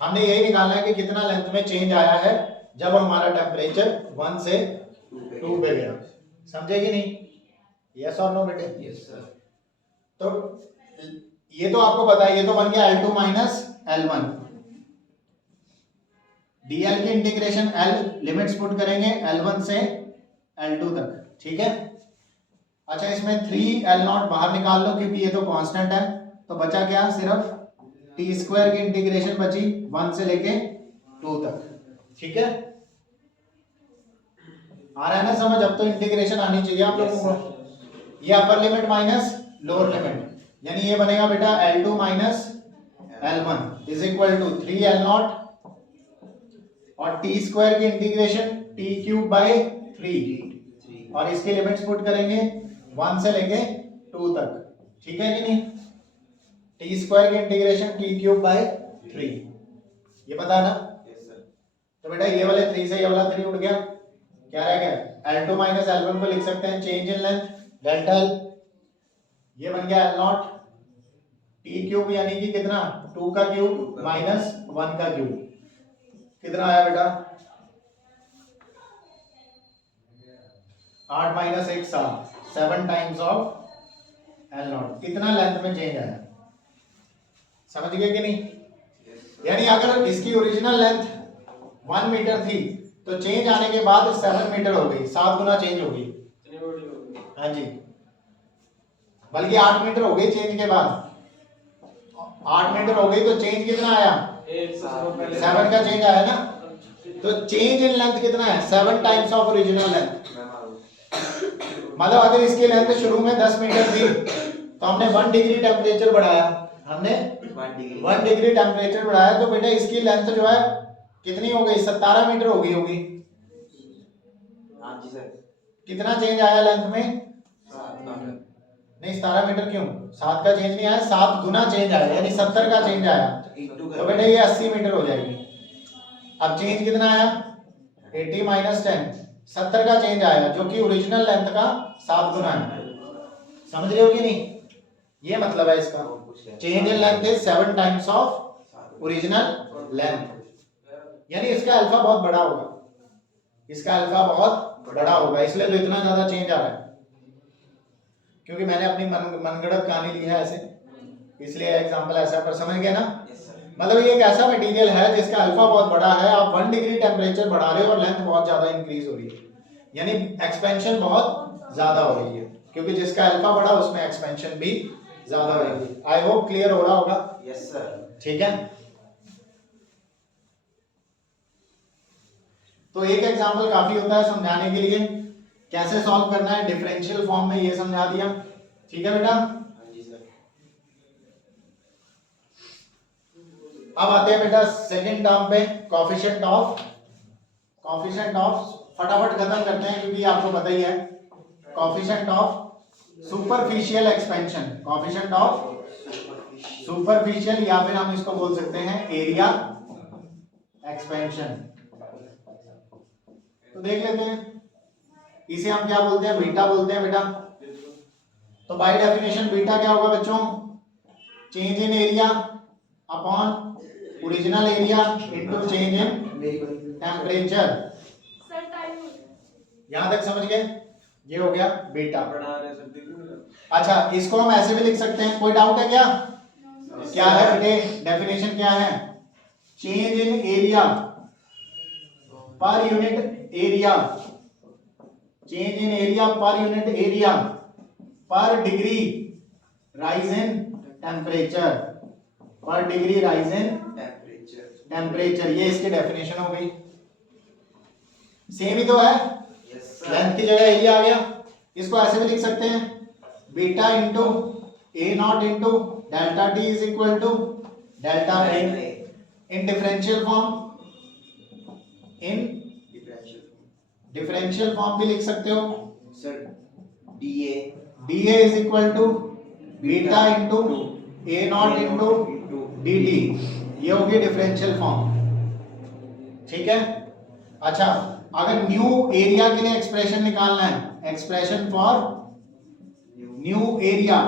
हमने यही निकालना है कि कितना लेंथ में चेंज आया है जब हमारा टेम्परेचर 1 से 2 पे गया। समझे कि नहीं? यस और नो बेटे? Yes sir. तो ये तो आपको पता है, ये तो बन गया L2 माइनस L1। dl की इंटीग्रेशन L लिमिट्स पुट करेंगे L1 से L2 तक। ठीक है। अच्छा, इसमें 3L0 बाहर निकाल लो क्योंकि ये तो कांस्टेंट है, तो बचा क्या? सिर्फ t² की इंटीग्रेशन बची 1 से लेके 2 तक। ठीक है। आ रहा है ना समझ? अब तो इंटीग्रेशन आनी चाहिए आप लोगों को। ये upper limit minus lower limit, यानी ये बनेगा बेटा L2 minus L1 is equal to 3L0 और टी स्क्वायर की इंटीग्रेशन टी क्यूब बाई 3 और इसकी लिमिट्स पुट करेंगे 1 से लेके 2 तक, ठीक है कि नहीं? टी स्क्वायर की इंटीग्रेशन टी क्यूब बाई 3, ये पता है ना? तो बेटा ये वाले 3 से ये वाला 3 उठ गया, क्या रह गया? L2 माइनस L1 को लिख सकते हैं change in length delta L, ये बन गया L0 टी क्यूब यानी कि कितना? 2 का क्यूब माइनस 1 का क्यूब, कितना आया बेटा? 8 माइनस 1 7 टाइम्स ऑफ L0, कितना लेंथ में चेंज आया? समझ गए कि नहीं? यानी अगर इसकी ओरिजिनल लेंथ 1 मीटर थी तो चेंज आने के बाद 7 मीटर हो गई, 7 गुना चेंज हो गई। हाँ जी, बल्कि 8 मीटर हो गई चेंज के बाद, 8 मीटर हो गई तो चेंज कितना आया? 7 का चेंज आया ना? तो चेंज इन लेंथ कितना है? 7 टाइम्स ऑफ ओरिजिनल लेंथ। मतलब अगर इसकी लेंथ शुरू में 10 मीटर थी तो हमने 1 डिग्री टेम्परेचर बढ़ाया, हमने 1 डिग्री टेम्परेचर बढ़ाया, तो बेटा इसकी लेंथ जो है कितनी हो गई? 17 मीटर हो गई होगी। हाँ जी सर। कितना चेंज आया लेंथ में? नहीं 17 मीटर क्यों? 7 का चेंज नहीं आया, 7 गुना चेंज आया, यानी 70 का चेंज आया, तो बेटा ये 80 मीटर हो जाएगी। अब चेंज कितना आया? 80 माइनस 10, 70 का चेंज आया, जो कि ओरिजिनल लेंथ का 7 गुना है। समझ रहे हो कि नहीं? ये मतलब है इसका, change in length is 7 times of original length, यानी इसका अल्फा बहुत बड़ा होगा, इसका अल्फा बहुत बड़ा होगा, इसलिए तो इतना ज्यादा चेंज आ रहा है, क्योंकि मैंने अपनी मनगढ़ंत कहानी ली है ऐसे, इसलिए एग्जांपल ऐसा। पर समझ गए ना? मतलब ये एक ऐसा मटेरियल है जिसका अल्फा बहुत बड़ा है, आप 1 डिग्री टेम्परेचर बढ़ा रहे हो और लेंथ बहुत ज्यादा इंक्रीज हो रही है, यानी एक्सपेंशन बहुत ज्यादा हो रही है, क्योंकि जिसका अल्फा बड़ा उसमें एक्सपेंशन भी ज्यादा हो रही है। आई होप क्लियर हो रहा होगा? Yes sir. ठीक है, तो एक एग्जांपल काफी होता है समझाने के लिए, कैसे सॉल्व करना है डिफरेंशियल फॉर्म में, ये समझा दिया। ठीक है बेटा? हाँ जी सर। अब आते हैं बेटा सेकंड टर्म पे, कोएफिशिएंट ऑफ फटाफट खत्म करते हैं क्योंकि आपको पता ही है। Coefficient of superficial expansion, coefficient of superficial, या फिर हम इसको बोल सकते हैं एरिया एक्सपेंशन। तो देख लेते हैं, इसे हम क्या बोलते हैं? बीटा बोलते हैं बेटा। तो बाय डेफिनेशन बीटा क्या होगा बच्चों? Change in area upon original area into change in temperature. यहां तक समझ गए? ये हो गया बीटा। अच्छा, इसको हम ऐसे भी लिख सकते हैं, कोई डाउट है क्या? क्या है बेटे? डेफिनेशन क्या है? Change in area per unit area, change in area per unit area पर डिग्री राइज इन टेम्परेचर, पर डिग्री राइज इन टेम्परेचर, ये इसकी डेफिनेशन हो गई। सेम ही तो है, लेंथ की जगह एरिया आ गया। इसको ऐसे भी लिख सकते हैं, beta into A naught into delta T is equal to delta A in differential form, in differential form भी लिख सकते हो sir. DA is equal to beta into A naught into D T, ये होगी डिफरेंशियल फॉर्म। ठीक है? अच्छा, अगर न्यू एरिया के लिए एक्सप्रेशन निकालना है, expression for new area,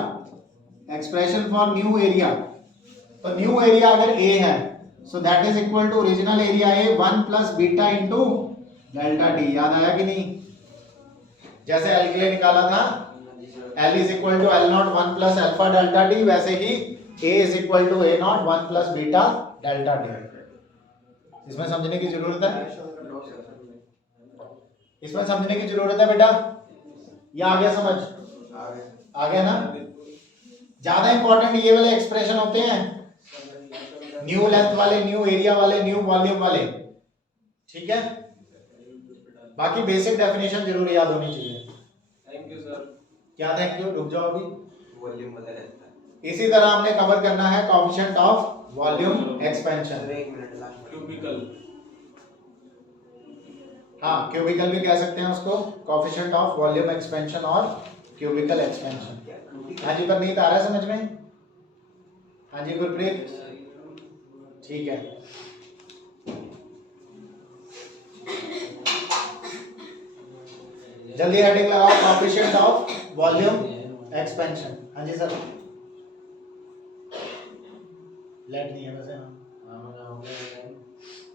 expression for new area, तो न्यू एरिया अगर ए है so that is equal to original area A 1 plus beta into delta T. याद आया कि नहीं? जैसे एल के लिए निकाला था, L is equal to L naught 1 plus alpha delta T, वैसे ही A is equal to A naught 1 plus beta delta T. इसमें समझने की जरूरत है, इसमें समझने की जरूरत है बेटा। ये आ गया समझ? आ गया ना? ज्यादा इंपॉर्टेंट ये वाले एक्सप्रेशन होते हैं, न्यू लेंथ वाले, न्यू एरिया वाले, न्यू वॉल्यूम वाले। ठीक है? बाकी बेसिक डेफिनेशन जरूर याद होनी चाहिए। Thank you sir. क्या थैंक यू, रुक जाओ अभी। वॉल्यूम बदल रहता है। इसी तरह हमने कवर करना है coefficient of volume expansion. Sir एक मिनट लास्ट क्यूबिकल। हाँ, क्यूबिकल भी कह सकते हैं उसको, कोएफिशिएंट ऑफ वॉल्यूम एक्सपेंशन और क्यूबिकल एक्सपेंशन। हाँ जी, पर नहीं आ रहा है समझ में? हाँ जी गुरप्रीत, ठीक है। जल्दी हेडिंग लगाओ, कोएफिशिएंट ऑफ वॉल्यूम एक्सपेंशन। हाँ जी सर, लेट नहीं है वैसे। हाँ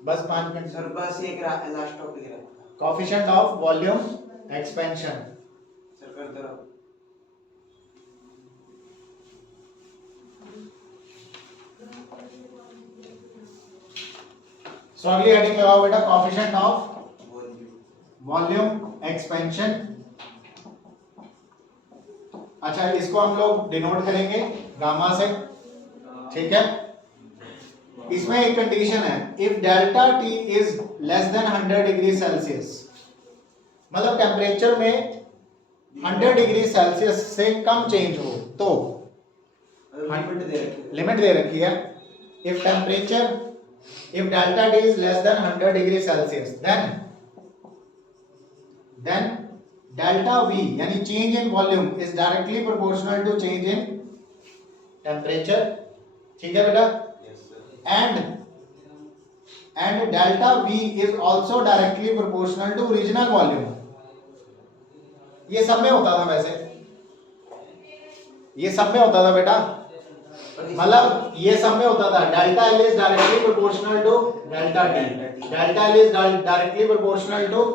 बस 5 मिनट। सर बस एक लास्ट टॉपिक है। Coefficient of volume expansion. Sir कर दो। सो अगली हेडिंग लगाओ बेटा, coefficient of volume volume expansion. अच्छा, इसको हम लोग डिनोट करेंगे गामा से, ठीक है। इसमें एक कंडीशन है, if delta T is less than 100 degree Celsius, मतलब टेम्परेचर में 100 डिग्री सेल्सियस से कम चेंज हो तो लिमिट दे रखी है। If temperature, if delta T is less than 100 degree Celsius, then delta V यानी change in volume is directly proportional to change in temperature, ठीक है बेटा। and delta V is also directly proportional to original volume। ये सब में होता था वैसे, ये सब में होता था बेटा, मतलब ये सब में होता था। Delta L is directly proportional to delta T, delta L is directly proportional to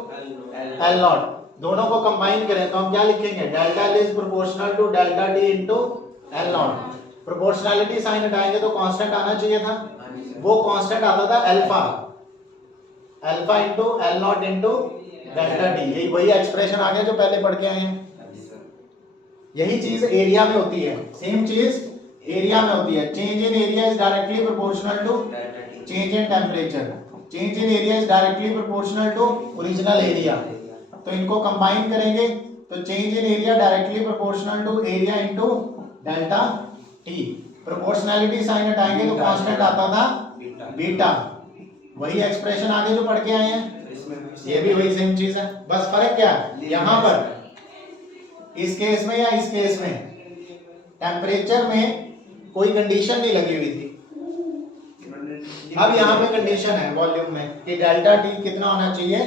L naught। दोनों को कंबाइन करें तो हम क्या लिखेंगे, delta L is proportional to delta T into L naught। Proportionality sign हटाएंगे तो कांस्टेंट आना चाहिए था, वो कांस्टेंट आता था alpha, alpha into L naught into delta T। यही वही एक्सप्रेशन आ गया जो पहले पढ़ के आए हैं। यही चीज एरिया में होती है, सेम चीज एरिया में होती है। Change in area is directly proportional to change in temperature, change in area is directly proportional to original area. तो इनको कंबाइन करेंगे तो change in area directly proportional to area into delta T. Proportionality sign हटाएंगे तो कांस्टेंट आता था बीटा। वही एक्सप्रेशन आगे जो पढ़ के आए हैं, ये भी वही सेम चीज है, बस फर्क क्या है यहां पर, इस केस में या इस केस में टेम्परेचर में कोई कंडीशन नहीं लगी हुई थी। अब यहाँ पे कंडीशन है वॉल्यूम में कि डेल्टा टी कितना होना चाहिए,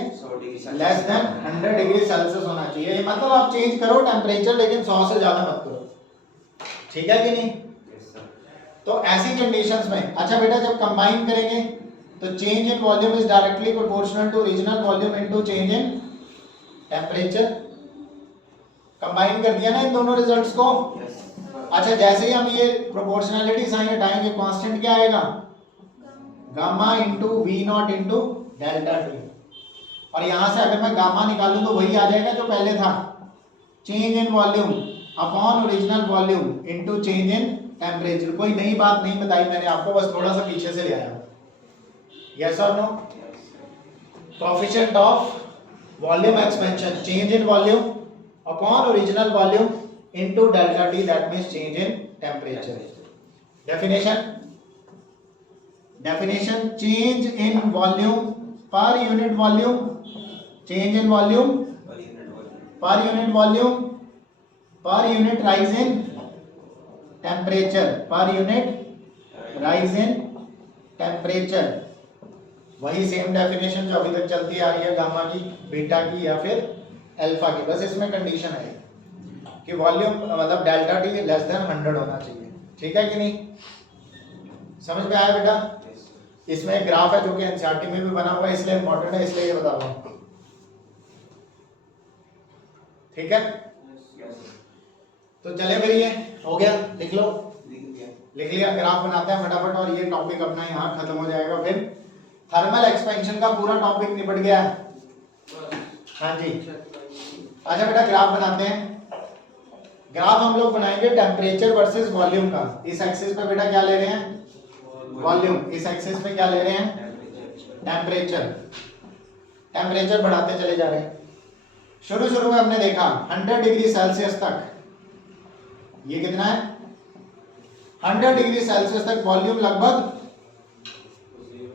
लेस देन 100 डिग्री सेल्सियस होना चाहिए। ये मतलब आप चेंज करो टेम्परेचर, लेकिन 100 से ज्यादा मत करो, ठीक है कि नहीं। तो ऐसी कंडीशंस में, अच्छा बेटा जब कंबाइन करेंगे तो change in volume is directly proportional to original volume into change in temperature. Combine कर दिया ना इन दोनों रिजल्ट्स को। अच्छा, जैसे ही हम ये प्रोपोर्शनैलिटी साइन हटाएंगे, कांस्टेंट क्या आएगा, gamma into V naught into delta T. और यहां से अगर मैं गामा निकालूं तो वही आ जाएगा जो पहले था, change in volume upon original volume into change in temperature. कोई नई बात नहीं बताई मैंने आपको, बस थोड़ा सा पीछे से ले आया। यस और no. Coefficient of volume expansion, change in volume upon original volume into delta T, that means change in temperature. Definition, definition change in volume per unit volume, change in volume per unit volume per unit rise in temperature, per unit rise in temperature. वही सेम डेफिनेशन जो अभी तक चलती आ रही है गामा की, बीटा की या फिर अल्फा की, बस इसमें कंडीशन है कि वॉल्यूम मतलब डेल्टा टी लेस देन 100 होना चाहिए, ठीक है कि नहीं। समझ में आया बेटा। इसमें एक ग्राफ है जो कि एनसीईआरटी में भी बना हुआ है, इसलिए इंपॉर्टेंट है, इसलिए ये बता रहा हूं, ठीक है। तो चले फिर, ये हो गया, लिख लो, लिख लिया। ग्राफ बनाते हैं फटाफट और ये टॉपिक अपना यहाँ खत्म हो जाएगा। फिर थर्मल एक्सपेंशन का पूरा टॉपिक निपट गया। हाँ जी, अच्छा बेटा ग्राफ बनाते हैं। ग्राफ हम लोग बनाएंगे टेम्परेचर वर्सेस वॉल्यूम का। इस एक्सिस पे बेटा क्या ले रहे हैं, वॉल्यूम। इस एक्सिस पे क्या ले रहे हैं, टेम्परेचर। टेम्परेचर बढ़ाते चले जा रहे हैं। शुरू में हमने देखा 100 डिग्री सेल्सियस तक, ये कितना है 100 डिग्री सेल्सियस तक वॉल्यूम लगभग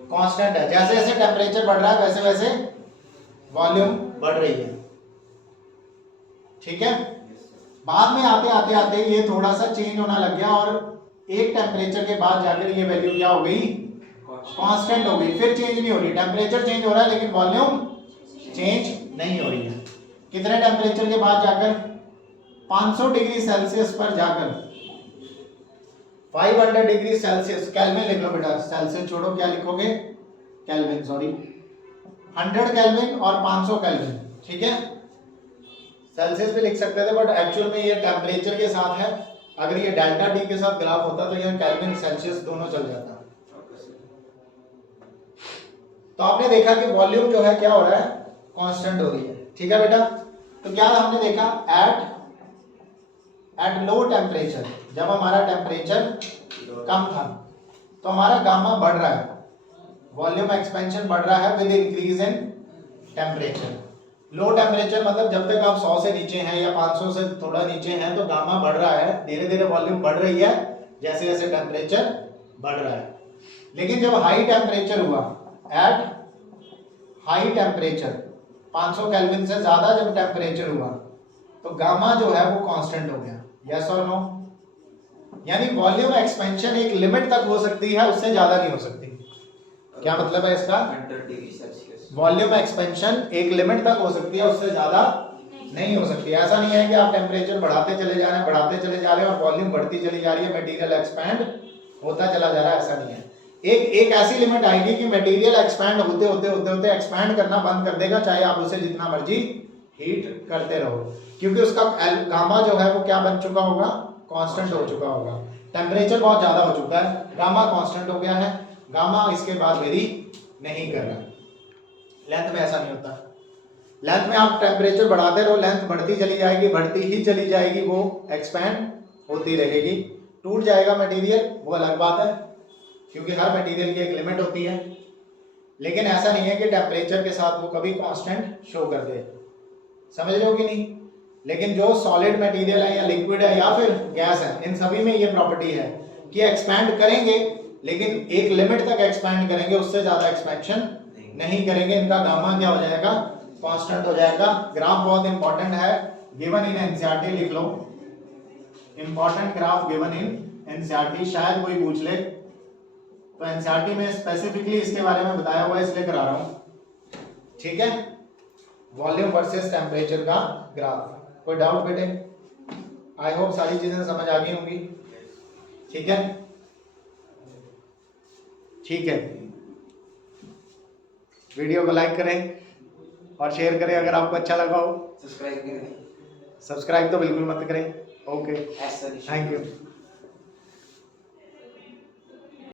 कांस्टेंट है। जैसे जैसे टेम्परेचर बढ़ रहा है वैसे वैसे वॉल्यूम बढ़ रही है, ठीक है। बाद में आते ये थोड़ा सा चेंज होना लग गया और एक टेम्परेचर के बाद जाकर ये वैल्यू क्या हो गई, कांस्टेंट हो गई। फिर चेंज नहीं हो रही, टेम्परेचर चेंज हो रहा है लेकिन वॉल्यूम चेंज नहीं हो रही है। कितने टेम्परेचर के बाद जाकर 500 डिग्री सेल्सियस पर जाकर 500 डिग्री सेल्सियस, केल्विन लिख लो बेटा, सेल्सियस छोड़ो, क्या लिखोगे केल्विन, सॉरी 100 केल्विन और 500 केल्विन, ठीक है। सेल्सियस भी लिख सकते थे बट एक्चुअल में ये टेम्परेचर के साथ है। अगर ये डेल्टा टी के साथ ग्राफ होता तो यहाँ केल्विन सेल्सियस दोनों चल जाता। तो आपने देखा कि वॉल्यूम जो है क्या हो रहा है, कांस्टेंट हो रही है, ठीक है बेटा। तो क्या हमने देखा, एट लो टेम्परेचर, जब हमारा टेम्परेचर कम था तो हमारा गामा बढ़ रहा है, वॉल्यूम एक्सपेंशन बढ़ रहा है with increase in temperature. Low temperature मतलब जब तक आप 100 से नीचे हैं या 500 से थोड़ा नीचे हैं तो गामा बढ़ रहा है, धीरे धीरे वॉल्यूम बढ़ रही है जैसे जैसे टेम्परेचर बढ़ रहा है। लेकिन जब हाई टेम्परेचर हुआ, एट हाई टेम्परेचर 500 केल्विन से ज्यादा जब टेम्परेचर हुआ तो गामा जो है वो कांस्टेंट हो गया, यस और नो। यानी वॉल्यूम एक्सपेंशन एक लिमिट तक हो सकती है, उससे ज्यादा नहीं हो सकती। क्या मतलब है इसका, 100 डिग्री सेल्सियस वॉल्यूम एक्सपेंशन एक लिमिट तक हो सकती है, उससे ज्यादा नहीं हो सकती। ऐसा नहीं है कि आप टेम्परेचर बढ़ाते चले जा रहे हैं और वॉल्यूम बढ़ती चली जा रही है, मटेरियल एक्सपैंड होता चला जा रहा है, ऐसा नहीं है। एक ऐसी लिमिट आएगी कि मटेरियल एक्सपैंड होते एक्सपैंड करना बंद कर देगा, चाहे आप उसे जितना मर्जी हीट करते रहो, क्योंकि उसका गामा जो है वो क्या बन चुका होगा, कांस्टेंट हो चुका होगा। टेम्परेचर बहुत ज्यादा हो चुका है, गामा कांस्टेंट हो गया है, गामा इसके बाद वेरी नहीं कर रहा। लेंथ में ऐसा नहीं होता, लेंथ में आप टेम्परेचर बढ़ाते रहो, लेंथ बढ़ती चली जाएगी, बढ़ती ही चली जाएगी, वो एक्सपैंड होती रहेगी। टूट जाएगा मटेरियल वो अलग बात है, क्योंकि हर मटेरियल की एक लिमिट होती है। लेकिन ऐसा नहीं है कि टेम्परेचर के साथ वो कभी कांस्टेंट शो कर दे, समझ रहे हो कि नहीं। लेकिन जो सॉलिड मटेरियल है या लिक्विड है या फिर गैस है, इन सभी में ये प्रॉपर्टी है कि एक्सपैंड करेंगे लेकिन एक लिमिट तक एक्सपैंड करेंगे, उससे ज्यादा एक्सपेंशन नहीं करेंगे। इनका गामा क्या हो जाएगा, कांस्टेंट हो जाएगा। ग्राफ बहुत इंपॉर्टेंट है, गिवन इन एनसीईआरटी, लिख लो important graph given in NCERT, शायद कोई पूछ ले। तो एनसीईआरटी में स्पेसिफिकली इसके बारे में बताया हुआ है, इसलिए करा रहा हूं, ठीक है। वॉल्यूम वर्सेस टेम्परेचर का ग्राफ। कोई डाउट बेटे? आई होप सारी चीजें समझ आ गई होंगी, ठीक है। ठीक है, वीडियो को लाइक करें और शेयर करें अगर आपको अच्छा लगा हो। सब्सक्राइब करें, सब्सक्राइब तो बिल्कुल मत करें। ओके, ऐसा थैंक यू।